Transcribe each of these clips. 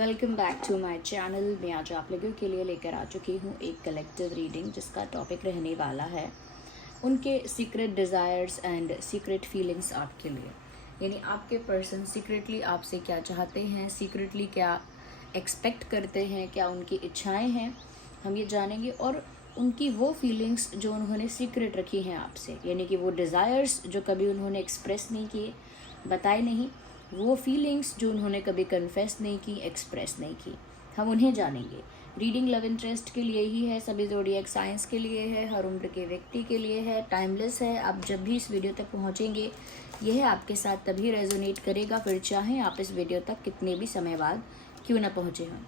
Welcome back to my channel. मैं आज आप लोगों के लिए लेकर आ चुकी हूँ एक कलेक्टिव रीडिंग जिसका टॉपिक रहने वाला है उनके secret desires and secret feelings आपके लिए। यानी आपके पर्सन सीक्रेटली आपसे क्या चाहते हैं, सीक्रेटली क्या एक्सपेक्ट करते हैं, क्या उनकी इच्छाएं हैं, हम ये जानेंगे। और उनकी वो फीलिंग्स जो उन्होंने सीक्रेट रखी हैं आपसे, यानी कि वो डिज़ायर्स जो कभी उन्होंने एक्सप्रेस नहीं किए, बताए नहीं, वो फीलिंग्स जो उन्होंने कभी कन्फेस नहीं की, एक्सप्रेस नहीं की, हम उन्हें जानेंगे। रीडिंग लव इंटरेस्ट के लिए ही है, सभी ज़ोडिएक साइंस के लिए है, हर उम्र के व्यक्ति के लिए है, टाइमलेस है। आप जब भी इस वीडियो तक पहुंचेंगे यह आपके साथ तभी रेजोनेट करेगा, फिर चाहें आप इस वीडियो तक कितने भी समय बाद क्यों ना पहुँचे हों।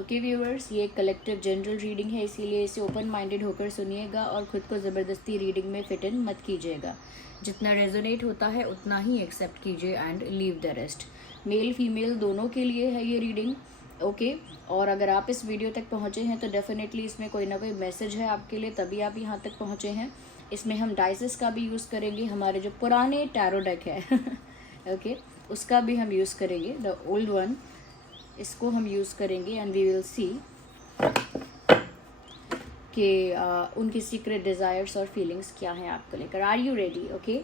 ओके व्यूअर्स, ये एक कलेक्टिव जनरल रीडिंग है, इसीलिए इसे ओपन माइंडेड होकर सुनिएगा और ख़ुद को ज़बरदस्ती रीडिंग में फिट इन मत कीजिएगा। जितना रेजोनेट होता है उतना ही एक्सेप्ट कीजिए and leave the rest. Male female दोनों के लिए है ये रीडिंग। ओके और अगर आप इस वीडियो तक पहुँचे हैं तो डेफिनेटली इसमें कोई ना कोई मैसेज है आपके लिए, तभी आप यहाँ तक पहुँचे हैं। इसमें हम डाइसेस का भी यूज़ करेंगे, हमारे जो पुराने टैरो डेक है ओके उसका भी हम यूज़ करेंगे, द ओल्ड वन, इसको हम यूज़ करेंगे एंड वी विल सी कि उनकी सीक्रेट डिज़ायर्स और फीलिंग्स क्या हैं आपको लेकर। Are you ready? ओके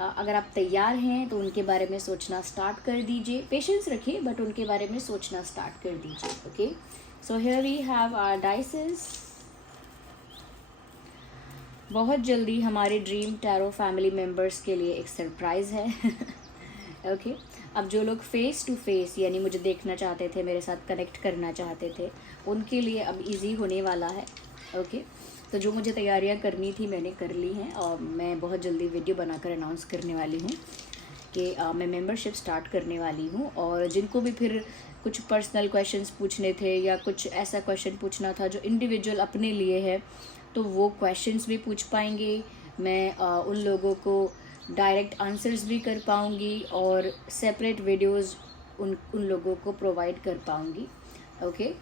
अगर आप तैयार हैं तो उनके बारे में सोचना स्टार्ट कर दीजिए। पेशेंस रखिए बट उनके बारे में सोचना स्टार्ट कर दीजिए। Okay so here we have our dices. बहुत जल्दी हमारे ड्रीम टैरो फैमिली मेम्बर्स के लिए एक सरप्राइज़ है ओके अब जो लोग फेस टू फेस यानी मुझे देखना चाहते थे, मेरे साथ कनेक्ट करना चाहते थे, उनके लिए अब इजी होने वाला है। ओके तो जो मुझे तैयारियां करनी थी मैंने कर ली हैं और मैं बहुत जल्दी वीडियो बनाकर अनाउंस करने वाली हूँ कि मैं मेंबरशिप स्टार्ट करने वाली हूँ। और जिनको भी फिर कुछ पर्सनल क्वेश्चंस पूछने थे या कुछ ऐसा क्वेश्चन पूछना था जो इंडिविजुअल अपने लिए है, तो वो क्वेश्चंस भी पूछ पाएंगे। मैं उन लोगों को डायरेक्ट आंसर्स भी कर पाऊँगी और सेपरेट वीडियोज़ उन लोगों को प्रोवाइड कर पाऊँगी। ओके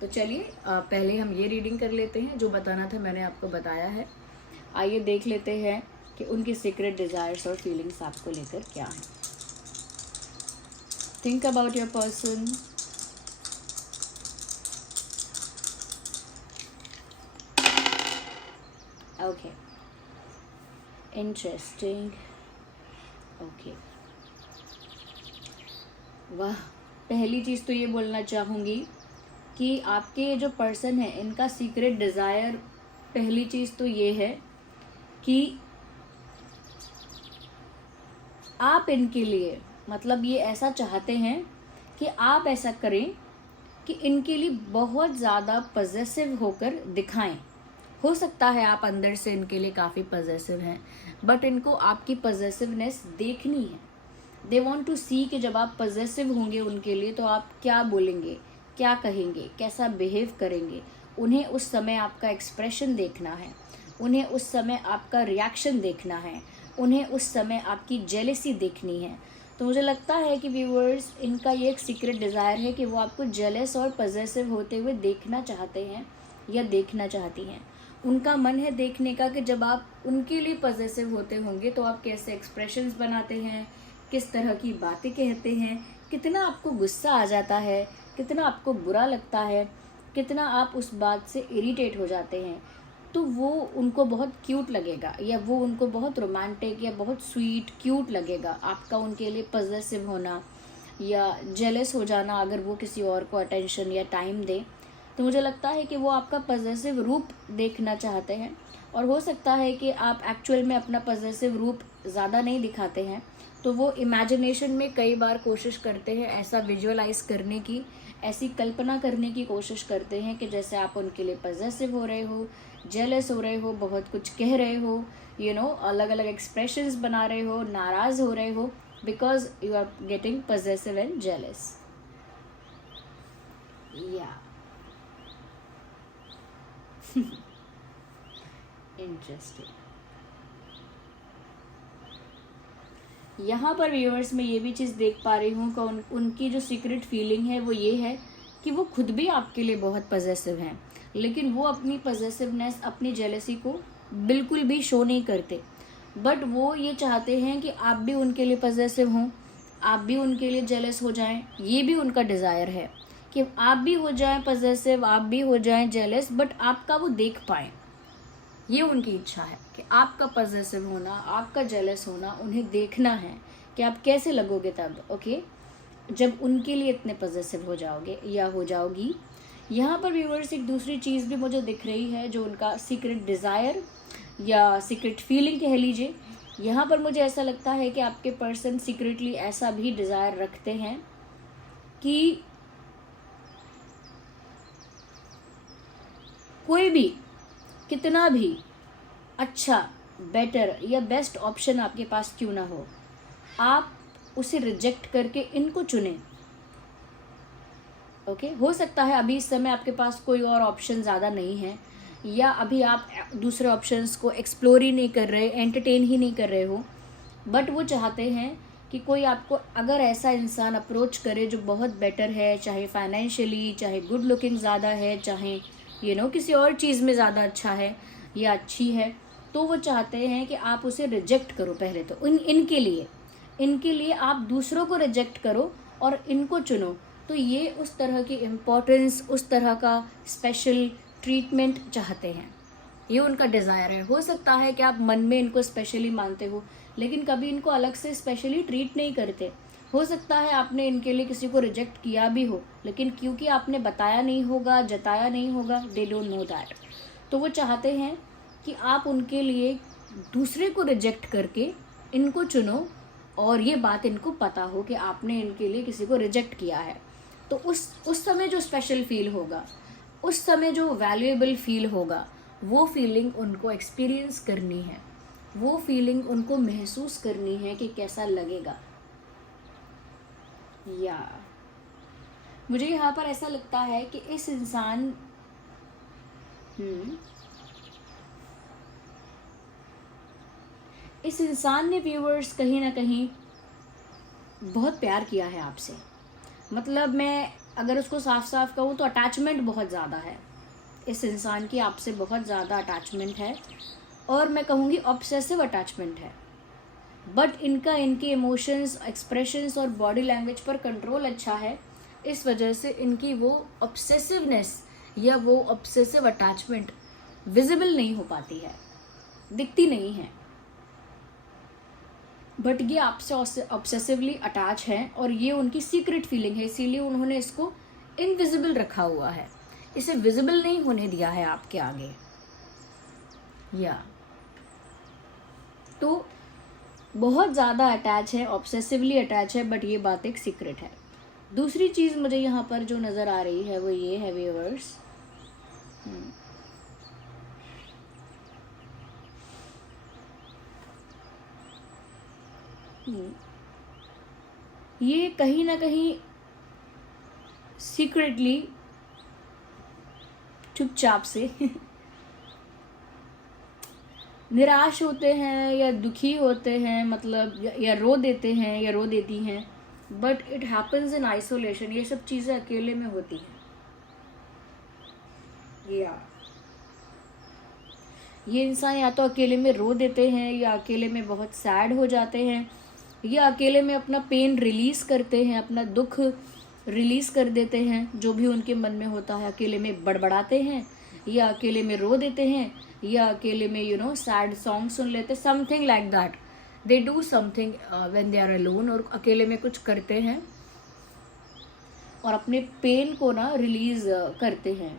तो चलिए पहले हम ये रीडिंग कर लेते हैं, जो बताना था मैंने आपको बताया है। आइए देख लेते हैं कि उनकी सीक्रेट डिज़ायर्स और फीलिंग्स आपको लेकर क्या हैं। Think about your person. Okay interesting. Okay वाह, पहली चीज़ तो ये बोलना चाहूँगी कि आपके जो पर्सन है इनका सीक्रेट डिज़ायर, पहली चीज़ तो ये है कि आप इनके लिए, मतलब ये ऐसा चाहते हैं कि आप ऐसा करें कि इनके लिए बहुत ज़्यादा पॉजेसिव होकर दिखाएं। हो सकता है आप अंदर से इनके लिए काफ़ी पॉजेसिव हैं बट इनको आपकी पॉजेसिवनेस देखनी है। दे वॉन्ट टू सी कि जब आप पॉजेसिव होंगे उनके लिए तो आप क्या बोलेंगे, क्या कहेंगे, कैसा बिहेव करेंगे। उन्हें उस समय आपका एक्सप्रेशन देखना है, उन्हें उस समय आपका रिएक्शन देखना है, उन्हें उस समय आपकी जेलेसी देखनी है। तो मुझे लगता है कि व्यूअर्स इनका ये एक सीक्रेट डिज़ायर है कि वो आपको जेलस और पॉजेसिव होते हुए देखना चाहते हैं या देखना चाहती हैं। उनका मन है देखने का कि जब आप उनके लिए पॉजेसिव होते होंगे तो आप कैसे एक्सप्रेशंस बनाते हैं, किस तरह की बातें कहते हैं, कितना आपको गुस्सा आ जाता है, कितना आपको बुरा लगता है, कितना आप उस बात से इरिटेट हो जाते हैं। तो वो उनको बहुत क्यूट लगेगा या वो उनको बहुत रोमांटिक या बहुत स्वीट क्यूट लगेगा आपका उनके लिए पॉजेसिव होना या जेलस हो जाना अगर वो किसी और को अटेंशन या टाइम दें। तो मुझे लगता है कि वो आपका पॉजेसिव रूप देखना चाहते हैं और हो सकता है कि आप एक्चुअल में अपना पॉजेसिव रूप ज़्यादा नहीं दिखाते हैं, तो वो इमेजिनेशन में कई बार कोशिश करते हैं ऐसा विजुअलाइज करने की, ऐसी कल्पना करने की कोशिश करते हैं कि जैसे आप उनके लिए पॉजेसिव हो रहे हो, जेलस हो रहे हो, बहुत कुछ कह रहे हो, अलग अलग एक्सप्रेशंस बना रहे हो, नाराज़ हो रहे हो, because you are getting possessive and jealous. या इंटरेस्टिंग। यहाँ पर व्यूअर्स मैं ये भी चीज़ देख पा रही हूँ कि उनकी जो सीक्रेट फीलिंग है वो ये है कि वो खुद भी आपके लिए बहुत पॉजेसिव हैं, लेकिन वो अपनी पॉजेसिवनेस, अपनी जेलसी को बिल्कुल भी शो नहीं करते। बट वो ये चाहते हैं कि आप भी उनके लिए पॉजेसिव हों, आप भी उनके लिए जेलस हो जाएं। ये भी उनका डिज़ायर है कि आप भी हो जाएं पजेसिव, आप भी हो जाएं जेलस, बट आपका वो देख पाएं। ये उनकी इच्छा है कि आपका पजेसिव होना, आपका जेलस होना उन्हें देखना है कि आप कैसे लगोगे तब, ओके, जब उनके लिए इतने पजेसिव हो जाओगे या हो जाओगी। यहाँ पर व्यूअर्स एक दूसरी चीज़ भी मुझे दिख रही है, जो उनका सीक्रेट डिज़ायर या सीक्रेट फीलिंग कह लीजिए। यहाँ पर मुझे ऐसा लगता है कि आपके पर्सन सीक्रेटली ऐसा भी डिज़ायर रखते हैं कि कोई भी कितना भी अच्छा, बेटर या बेस्ट ऑप्शन आपके पास क्यों ना हो, आप उसे रिजेक्ट करके इनको चुनें। ओके, हो सकता है अभी इस समय आपके पास कोई और ऑप्शन ज़्यादा नहीं है, या अभी आप दूसरे ऑप्शंस को एक्सप्लोर ही नहीं कर रहे, एंटरटेन ही नहीं कर रहे हो, बट वो चाहते हैं कि कोई आपको अगर ऐसा इंसान अप्रोच करे जो बहुत बेटर है, चाहे फाइनेंशियली, चाहे गुड लुकिंग ज़्यादा है, चाहे किसी और चीज़ में ज़्यादा अच्छा है या अच्छी है, तो वो चाहते हैं कि आप उसे रिजेक्ट करो पहले तो। इनके लिए आप दूसरों को रिजेक्ट करो और इनको चुनो। तो ये उस तरह की इम्पोर्टेंस, उस तरह का स्पेशल ट्रीटमेंट चाहते हैं, ये उनका डिज़ायर है। हो सकता है कि आप मन में इनको स्पेशली मानते हो, लेकिन कभी इनको अलग से स्पेशली ट्रीट नहीं करते। हो सकता है आपने इनके लिए किसी को रिजेक्ट किया भी हो, लेकिन क्योंकि आपने बताया नहीं होगा, जताया नहीं होगा, दे डोंट नो दैट, तो वो चाहते हैं कि आप उनके लिए दूसरे को रिजेक्ट करके इनको चुनो, और ये बात इनको पता हो कि आपने इनके लिए किसी को रिजेक्ट किया है। तो उस समय जो स्पेशल फील होगा, उस समय जो वैल्यूएबल फील होगा, वो फीलिंग उनको एक्सपीरियंस करनी है, वो फीलिंग उनको महसूस करनी है कि कैसा लगेगा। या मुझे यहाँ पर ऐसा लगता है कि इस इंसान ने व्यूअर्स कहीं ना कहीं बहुत प्यार किया है आपसे। मतलब मैं अगर उसको साफ साफ कहूँ तो अटैचमेंट बहुत ज़्यादा है इस इंसान की, आपसे बहुत ज़्यादा अटैचमेंट है, और मैं कहूँगी ऑब्सेसिव अटैचमेंट है। बट इनके इमोशंस, एक्सप्रेशंस और बॉडी लैंग्वेज पर कंट्रोल अच्छा है, इस वजह से इनकी वो ऑब्सेसिवनेस या वो ऑब्सेसिव अटैचमेंट विजिबल नहीं हो पाती है, दिखती नहीं है। बट ये आपसे ऑब्सेसिवली अटैच हैं, और ये उनकी सीक्रेट फीलिंग है, इसीलिए उन्होंने इसको इनविजिबल रखा हुआ है, इसे विजिबल नहीं होने दिया है आपके आगे। या तो बहुत ज़्यादा अटैच है, ऑब्सेसिवली अटैच है, बट ये बात एक सीक्रेट है। दूसरी चीज़ मुझे यहाँ पर जो नज़र आ रही है वो ये है व्यूअर्स, ये कहीं ना कहीं सीक्रेटली चुपचाप से निराश होते हैं या दुखी होते हैं, मतलब या रो देते हैं या रो देती हैं, but it happens in isolation. ये सब चीज़ें अकेले में होती हैं। ये इंसान या तो अकेले में रो देते हैं, या अकेले में बहुत सैड हो जाते हैं, या अकेले में अपना पेन रिलीज़ करते हैं, अपना दुख रिलीज़ कर देते हैं, जो भी उनके मन में होता है अकेले में बड़बड़ाते हैं, या अकेले में रो देते हैं, या अकेले में सैड सॉन्ग सुन लेते, something like that. They do something when they are alone, और अकेले में कुछ करते हैं और अपने पेन को ना रिलीज़ करते हैं।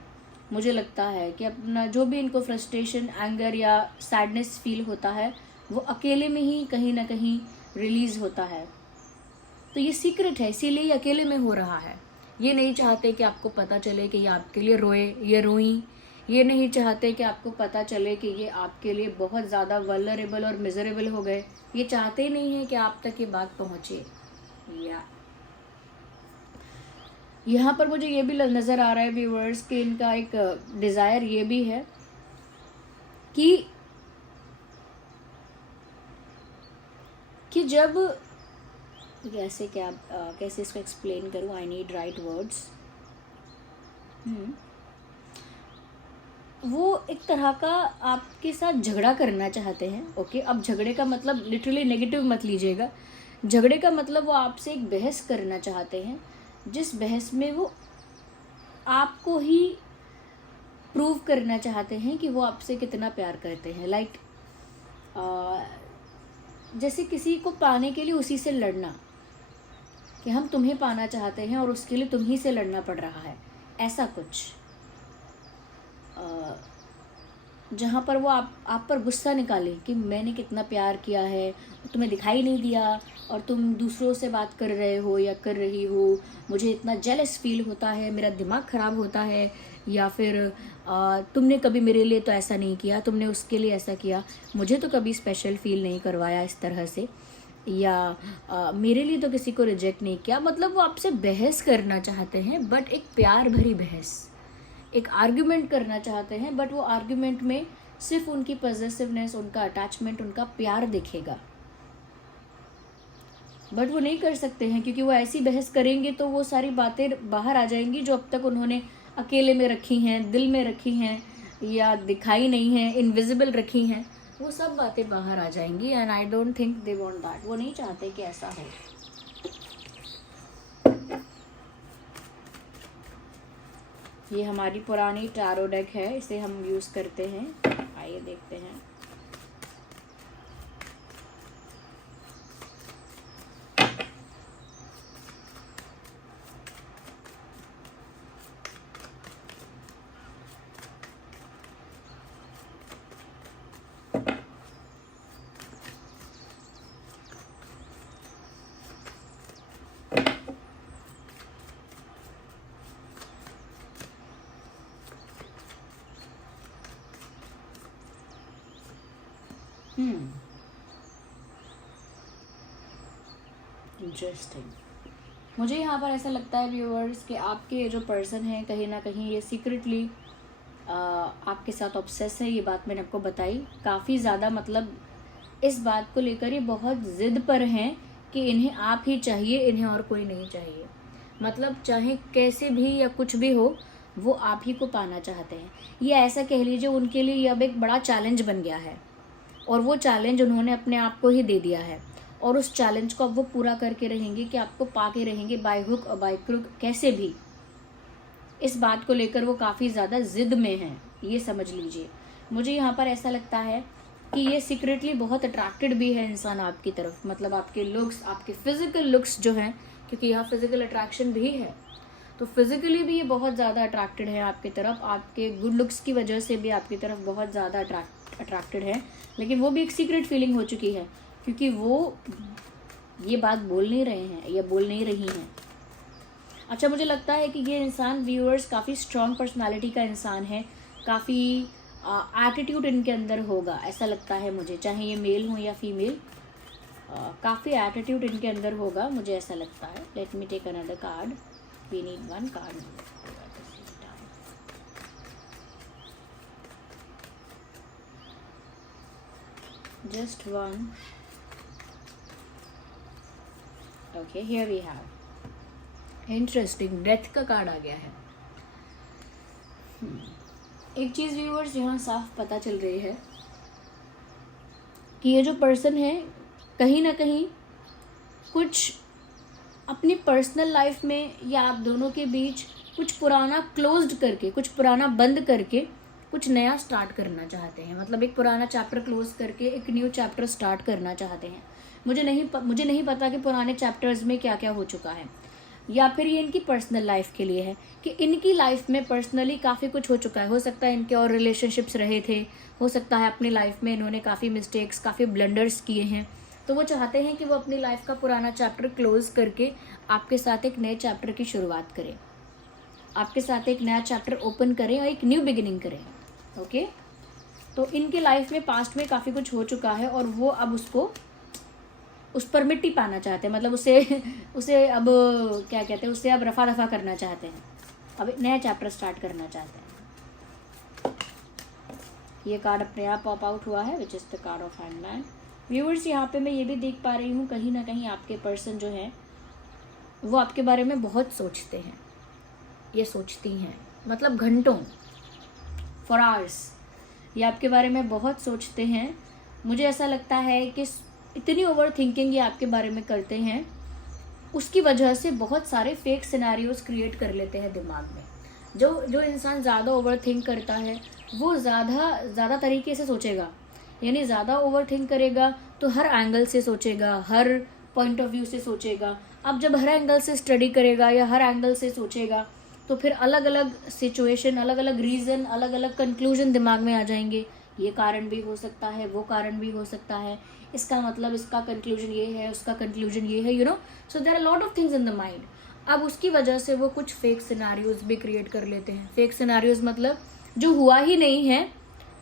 मुझे लगता है कि अपना जो भी इनको फ्रस्ट्रेशन, एंगर या सैडनेस फील होता है, वो अकेले में ही कहीं ना कहीं रिलीज़ होता है। तो ये सीक्रेट है, इसीलिए ये अकेले में हो रहा है। ये नहीं चाहते कि आपको पता चले कि ये आपके लिए रोए, ये रोई। ये नहीं चाहते कि आपको पता चले कि ये आपके लिए बहुत ज़्यादा वल्नरेबल और मिजरेबल हो गए। ये चाहते ही नहीं है कि आप तक ये बात पहुँचे। या यहाँ पर मुझे ये भी नज़र आ रहा है व्यूअर्स कि इनका एक डिज़ायर ये भी है कि जब कैसे इसको एक्सप्लेन करूँ, आई नीड राइट वर्ड्स। वो एक तरह का आपके साथ झगड़ा करना चाहते हैं। ओके, अब झगड़े का मतलब लिटरली नेगेटिव मत लीजिएगा। झगड़े का मतलब वो आपसे एक बहस करना चाहते हैं, जिस बहस में वो आपको ही प्रूव करना चाहते हैं कि वो आपसे कितना प्यार करते हैं। लाइक जैसे किसी को पाने के लिए उसी से लड़ना, कि हम तुम्हें पाना चाहते हैं और उसके लिए तुम्ही से लड़ना पड़ रहा है, ऐसा कुछ। जहाँ पर वो आप पर गुस्सा निकाले कि मैंने कितना प्यार किया है, तुम्हें दिखाई नहीं दिया और तुम दूसरों से बात कर रहे हो या कर रही हो, मुझे इतना जेलस फील होता है, मेरा दिमाग ख़राब होता है, या फिर तुमने कभी मेरे लिए तो ऐसा नहीं किया, तुमने उसके लिए ऐसा किया, मुझे तो कभी स्पेशल फील नहीं करवाया इस तरह से, या मेरे लिए तो किसी को रिजेक्ट नहीं किया। मतलब वो आपसे बहस करना चाहते हैं, बट एक प्यार भरी बहस, एक आर्ग्यूमेंट करना चाहते हैं, बट वो आर्ग्यूमेंट में सिर्फ उनकी पॉजिटिवनेस, उनका अटैचमेंट, उनका प्यार दिखेगा। बट वो नहीं कर सकते हैं, क्योंकि वो ऐसी बहस करेंगे तो वो सारी बातें बाहर आ जाएंगी जो अब तक उन्होंने अकेले में रखी हैं, दिल में रखी हैं, या दिखाई नहीं हैं, इनविजिबल रखी हैं, वो सब बातें बाहर आ जाएंगी। And I don't think they want that. वो नहीं चाहते कि ऐसा हो। ये हमारी पुरानी टैरो डेक है, इसे हम यूज़ करते हैं। आइए देखते हैं। इंटरेस्टिंग। मुझे यहाँ पर ऐसा लगता है व्यूअर्स कि आपके जो पर्सन हैं कहीं ना कहीं ये सीक्रेटली आपके साथ ऑब्सेस है। ये बात मैंने आपको बताई काफ़ी ज़्यादा, मतलब इस बात को लेकर ये बहुत ज़िद पर हैं कि इन्हें आप ही चाहिए, इन्हें और कोई नहीं चाहिए। मतलब चाहे कैसे भी या कुछ भी हो, वो आप ही को पाना चाहते हैं। ये ऐसा कह लीजिए उनके लिए ये अब एक बड़ा चैलेंज बन गया है, और वो चैलेंज उन्होंने अपने आप को ही दे दिया है, और उस चैलेंज को अब वो पूरा करके रहेंगे कि आपको पाके रहेंगे, बाय हुक और बाय क्रुक, कैसे भी। इस बात को लेकर वो काफ़ी ज़्यादा ज़िद में हैं, ये समझ लीजिए। मुझे यहाँ पर ऐसा लगता है कि ये सीक्रेटली बहुत अट्रैक्टेड भी है इंसान आपकी तरफ, मतलब आपके लुक्स, आपके फिजिकल लुक्स जो हैं, क्योंकि यहाँ फिजिकल अट्रैक्शन भी है, तो फिजिकली भी ये बहुत ज़्यादा अट्रैक्टेड है आपकी तरफ। आपके गुड लुक्स की वजह से भी आपकी तरफ बहुत ज़्यादा अट्रैक्टेड है। लेकिन वो भी एक सीक्रेट फीलिंग हो चुकी है, क्योंकि वो ये बात बोल नहीं रहे हैं या बोल नहीं रही हैं। अच्छा, मुझे लगता है कि ये इंसान व्यूअर्स काफ़ी स्ट्रॉन्ग पर्सनालिटी का इंसान है, काफ़ी एटीट्यूड इनके अंदर होगा, ऐसा लगता है मुझे, चाहे ये मेल हो या फीमेल, काफ़ी एटीट्यूड इनके अंदर होगा, मुझे ऐसा लगता है। Let me take another card. We need one card. Just one. Okay, here we have interesting, death का कार्ड आ गया है। एक चीज़ व्यूअर्स यहाँ साफ पता चल रही है कि ये जो पर्सन है कहीं ना कहीं कुछ अपनी पर्सनल लाइफ में या आप दोनों के बीच कुछ पुराना क्लोज्ड करके, कुछ पुराना बंद करके कुछ नया स्टार्ट करना चाहते हैं। मतलब एक पुराना चैप्टर क्लोज करके एक न्यू चैप्टर स्टार्ट करना चाहते हैं। मुझे नहीं पता कि पुराने चैप्टर्स में क्या क्या हो चुका है, या फिर ये इनकी पर्सनल लाइफ के लिए है कि इनकी लाइफ में पर्सनली काफ़ी कुछ हो चुका है। हो सकता है इनके और रिलेशनशिप्स रहे थे, हो सकता है अपनी लाइफ में इन्होंने काफ़ी मिस्टेक्स, काफ़ी ब्लंडर्स किए हैं, तो वो चाहते हैं कि वो अपनी लाइफ का पुराना चैप्टर क्लोज करके आपके साथ एक नए चैप्टर की शुरुआत करें, आपके साथ एक नया चैप्टर ओपन करें और एक न्यू बिगिनिंग करें। ओके, तो इनके लाइफ में पास्ट में काफ़ी कुछ हो चुका है और वो अब उस पर मिट्टी पाना चाहते हैं। मतलब उसे अब क्या कहते हैं, उसे अब रफा दफा करना चाहते हैं, अब एक नया चैप्टर स्टार्ट करना चाहते हैं। ये कार्ड अपने आप पॉप आउट हुआ है, which is the card of handman. Viewers, यहाँ पे मैं ये भी देख पा रही हूँ कहीं ना कहीं आपके पर्सन जो है वो आपके बारे में बहुत सोचते हैं, ये सोचती हैं, मतलब घंटों, फॉर आवर्स, ये आपके बारे में बहुत सोचते हैं। मुझे ऐसा लगता है कि इतनी ओवर थिंकिंग ये आपके बारे में करते हैं, उसकी वजह से बहुत सारे फेक सिनेरियोज क्रिएट कर लेते हैं दिमाग में। जो जो इंसान ज़्यादा ओवर थिंक करता है वो ज़्यादा तरीके से सोचेगा, यानी ज़्यादा ओवर थिंक करेगा तो हर एंगल से सोचेगा, हर पॉइंट ऑफ व्यू से सोचेगा। अब जब हर एंगल से स्टडी करेगा या हर एंगल से सोचेगा तो फिर अलग अलग सिचुएशन, अलग अलग रीज़न, अलग अलग कंक्लूजन दिमाग में आ जाएंगे। ये कारण भी हो सकता है, वो कारण भी हो सकता है, इसका मतलब इसका कंक्लूजन ये है, उसका कंक्लूजन ये है, so there are lot of things in the mind. अब उसकी वजह से वो कुछ फेक सिनारियोज भी क्रिएट कर लेते हैं। फेक सिनारियोज मतलब जो हुआ ही नहीं है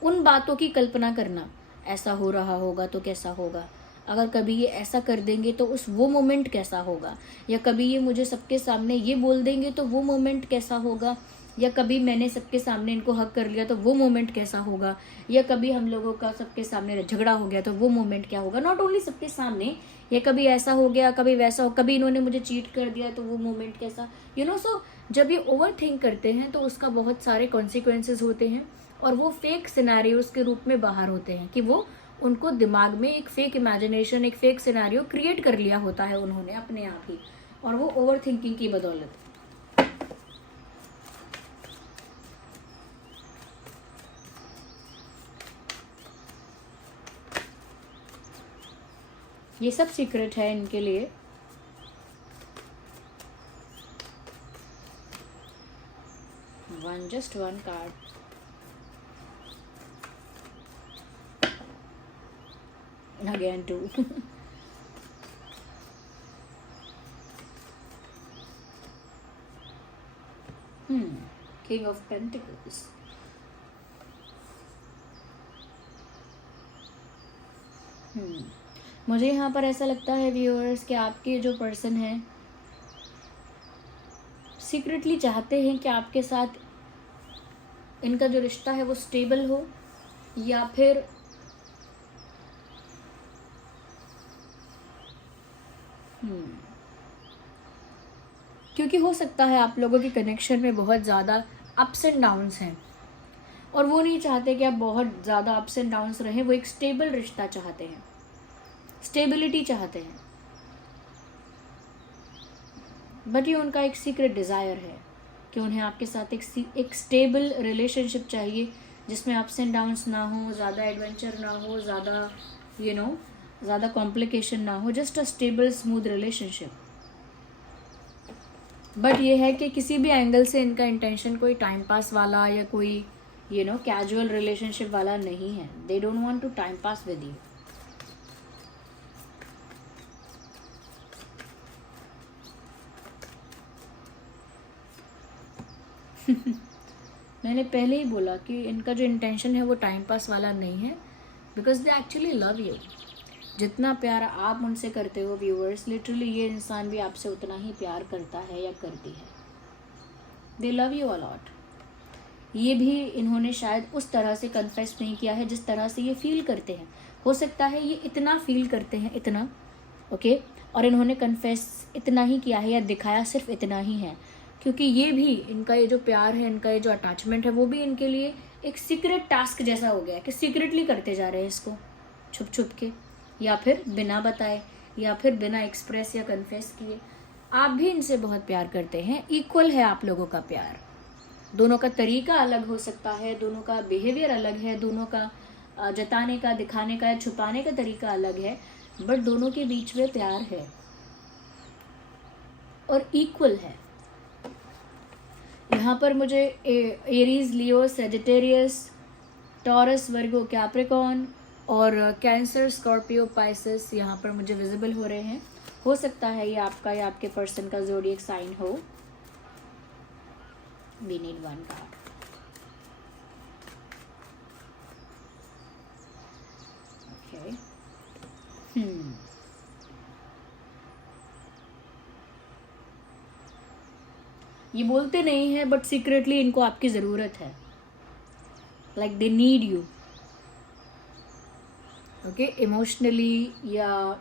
उन बातों की कल्पना करना, ऐसा हो रहा होगा तो कैसा होगा, अगर कभी ये ऐसा कर देंगे तो वो मोमेंट कैसा होगा, या कभी ये मुझे सबके सामने ये बोल देंगे तो वो मोमेंट कैसा होगा, या कभी मैंने सबके सामने इनको हक कर लिया तो वो मोमेंट कैसा होगा, या कभी हम लोगों का सबके सामने झगड़ा हो गया तो वो मोमेंट क्या होगा। नॉट ओनली सबके सामने, या कभी ऐसा हो गया, कभी वैसा हो, कभी इन्होंने मुझे चीट कर दिया तो वो मोमेंट कैसा, सो जब ये ओवर थिंक करते हैं तो उसका बहुत सारे कॉन्सिक्वेंसेज होते हैं और वो फेक सिनेरियोज के रूप में बाहर होते हैं कि वो उनको दिमाग में एक फेक इमेजिनेशन, एक फेक सिनेरियो क्रिएट कर लिया होता है उन्होंने अपने आप ही, और वो ओवर थिंकिंग की बदौलत। ये सब सीक्रेट है इनके लिए। just one card. Again 2. King of Pentacles. मुझे यहाँ पर ऐसा लगता है व्यूअर्स कि आपके जो पर्सन हैं सीक्रेटली चाहते हैं कि आपके साथ इनका जो रिश्ता है वो स्टेबल हो, या फिर क्योंकि हो सकता है आप लोगों के कनेक्शन में बहुत ज़्यादा अप्स एंड डाउन्स हैं और वो नहीं चाहते कि आप बहुत ज़्यादा अप्स एंड डाउन्स रहें। वो एक स्टेबल रिश्ता चाहते हैं, स्टेबिलिटी चाहते हैं, बट ये उनका एक सीक्रेट डिज़ायर है कि उन्हें आपके साथ एक स्टेबल रिलेशनशिप चाहिए जिसमें अप्स एंड डाउन्स ना हो, ज़्यादा एडवेंचर ना हो, ज़्यादा ज़्यादा कॉम्प्लिकेशन ना हो, just a stable smooth relationship. But ये है कि किसी भी एंगल से इनका इंटेंशन कोई टाइम पास वाला या कोई कैजुअल रिलेशनशिप वाला नहीं है। They don't want to time pass with you. मैंने पहले ही बोला कि इनका जो इंटेंशन है वो टाइम पास वाला नहीं है, because they actually love you. जितना प्यार आप उनसे करते हो व्यूअर्स, लिटरली ये इंसान भी आपसे उतना ही प्यार करता है या करती है। दे लव यू अलॉट। ये भी इन्होंने शायद उस तरह से कन्फेस नहीं किया है जिस तरह से ये फील करते हैं। हो सकता है ये इतना फील करते हैं, इतना ओके, और इन्होंने कन्फेस इतना ही किया है या दिखाया सिर्फ इतना ही है, क्योंकि ये भी इनका ये जो प्यार है, इनका ये जो अटैचमेंट है, वो भी इनके लिए एक सीक्रेट टास्क जैसा हो गया है कि सीक्रेटली करते जा रहे हैं इसको, छुप छुप के, या फिर बिना बताए, या फिर बिना एक्सप्रेस या कन्फेस किए। आप भी इनसे बहुत प्यार करते हैं, इक्वल है आप लोगों का प्यार। दोनों का तरीका अलग हो सकता है, दोनों का बिहेवियर अलग है, दोनों का जताने का, दिखाने का या छुपाने का तरीका अलग है, बट दोनों के बीच में प्यार है और इक्वल है। यहाँ पर मुझे एरीज, लियो, सेजिटेरियस, टॉरस, वर्गो, कैप्रिकॉर्न और कैंसर, स्कॉर्पियो, पाइसेस यहाँ पर मुझे विजिबल हो रहे हैं। हो सकता है ये आपका या आपके पर्सन का ज़ोडिएक साइन हो। We need one card. Okay. ये बोलते नहीं है बट सीक्रेटली इनको आपकी ज़रूरत है, like they need you, okay, emotionally या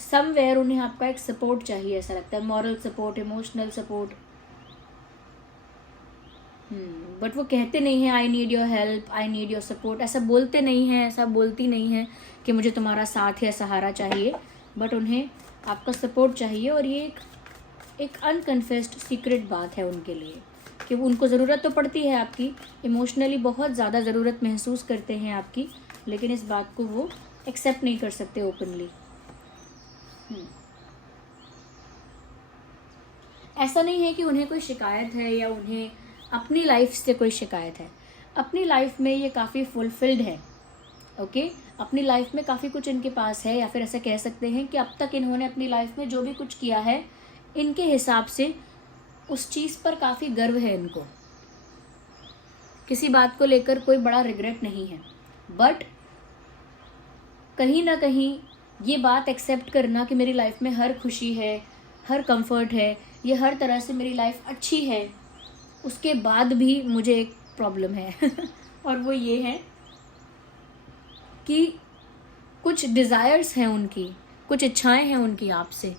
समवेयर उन्हें आपका एक सपोर्ट चाहिए, ऐसा लगता है, moral support, emotional support. But वो कहते नहीं हैं I need your help, I need your support, ऐसा बोलते नहीं हैं, ऐसा बोलती नहीं है कि मुझे तुम्हारा साथ या सहारा चाहिए, बट उन्हें आपका सपोर्ट चाहिए। और ये एक अनकन्फेस्ड सीक्रेट बात है उनके लिए, कि उनको ज़रूरत तो पड़ती है आपकी, इमोशनली बहुत ज़्यादा ज़रूरत महसूस करते हैं आपकी, लेकिन इस बात को वो एक्सेप्ट नहीं कर सकते ओपनली। ऐसा नहीं है कि उन्हें कोई शिकायत है या उन्हें अपनी लाइफ से कोई शिकायत है। अपनी लाइफ में ये काफ़ी फुलफिल्ड है, ओके। अपनी लाइफ में काफ़ी कुछ इनके पास है, या फिर ऐसा कह सकते हैं कि अब तक इन्होंने अपनी लाइफ में जो भी कुछ किया है, इनके हिसाब से उस चीज़ पर काफ़ी गर्व है इनको। किसी बात को लेकर कोई बड़ा रिग्रेट नहीं है, बट कहीं ना कहीं ये बात एक्सेप्ट करना कि मेरी लाइफ में हर खुशी है, हर कंफर्ट है, ये हर तरह से मेरी लाइफ अच्छी है, उसके बाद भी मुझे एक प्रॉब्लम है और वो ये है कि कुछ डिज़ायर्स हैं उनकी, कुछ इच्छाएं हैं उनकी आपसे,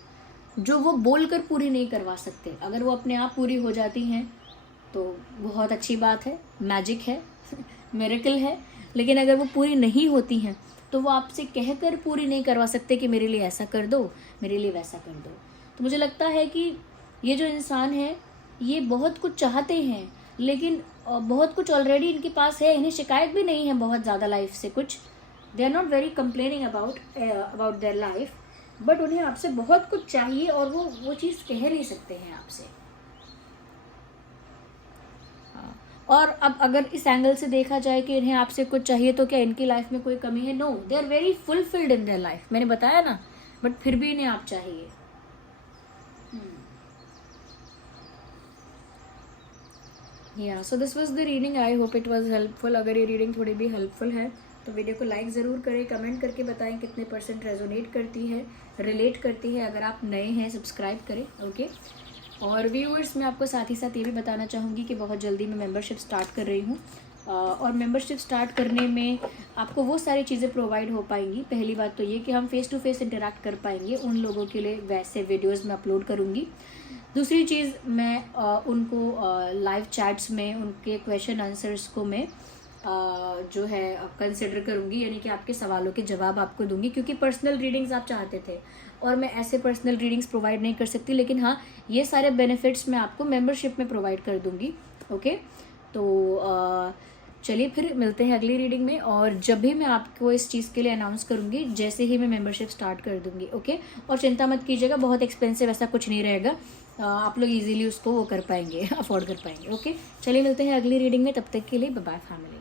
जो वो बोलकर पूरी नहीं करवा सकते। अगर वो अपने आप पूरी हो जाती हैं तो बहुत अच्छी बात है, मैजिक है मिरेकल है। लेकिन अगर वो पूरी नहीं होती हैं तो वो आपसे कहकर पूरी नहीं करवा सकते कि मेरे लिए ऐसा कर दो, मेरे लिए वैसा कर दो। तो मुझे लगता है कि ये जो इंसान है ये बहुत कुछ चाहते हैं, लेकिन बहुत कुछ ऑलरेडी इनके पास है, इन्हें शिकायत भी नहीं है बहुत ज़्यादा लाइफ से कुछ। They are not very complaining about their life, but उन्हें आपसे बहुत कुछ चाहिए और वो चीज़ कह नहीं सकते हैं आपसे। और अब अगर इस एंगल से देखा जाए कि इन्हें आपसे कुछ चाहिए, तो क्या इनकी लाइफ में कोई कमी है? No, they are very fulfilled in their life, मैंने बताया ना, बट फिर भी इन्हें आप चाहिए। या so this was the reading, I hope it was helpful. अगर ये रीडिंग थोड़ी भी हेल्पफुल है तो वीडियो को लाइक ज़रूर करें, कमेंट करके बताएं कितने % रेजोनेट करती है, रिलेट करती है। अगर आप नए हैं सब्सक्राइब करें, ओके। और व्यूअर्स, मैं आपको साथ ही साथ ये भी बताना चाहूँगी कि बहुत जल्दी मैं मेंबरशिप स्टार्ट कर रही हूँ, और मेंबरशिप स्टार्ट करने में आपको वो सारी चीज़ें प्रोवाइड हो पाएंगी। पहली बात तो ये कि हम फेस टू फेस इंटरेक्ट कर पाएंगे, उन लोगों के लिए वैसे वीडियोज़ मैं अपलोड करूँगी। दूसरी चीज़, मैं उनको लाइव चैट्स में उनके क्वेश्चन आंसर्स को मैं जो है कंसिडर करूँगी, यानी कि आपके सवालों के जवाब आपको दूंगी, क्योंकि पर्सनल रीडिंग्स आप चाहते थे और मैं ऐसे पर्सनल रीडिंग्स प्रोवाइड नहीं कर सकती, लेकिन हाँ, ये सारे बेनिफिट्स मैं आपको मेंबरशिप में प्रोवाइड कर दूँगी, ओके। तो चलिए फिर मिलते हैं अगली रीडिंग में, और जब भी मैं आपको इस चीज़ के लिए अनाउंस करूँगी, जैसे ही मैं मेंबरशिप स्टार्ट कर दूँगी, ओके। और चिंता मत कीजिएगा, बहुत एक्सपेंसिव ऐसा कुछ नहीं रहेगा, आप लोग इजीली उसको वो कर पाएंगे, अफोर्ड कर पाएंगे, ओके। चलिए मिलते हैं अगली रीडिंग में, तब तक के लिए बाय बाय फैमिली।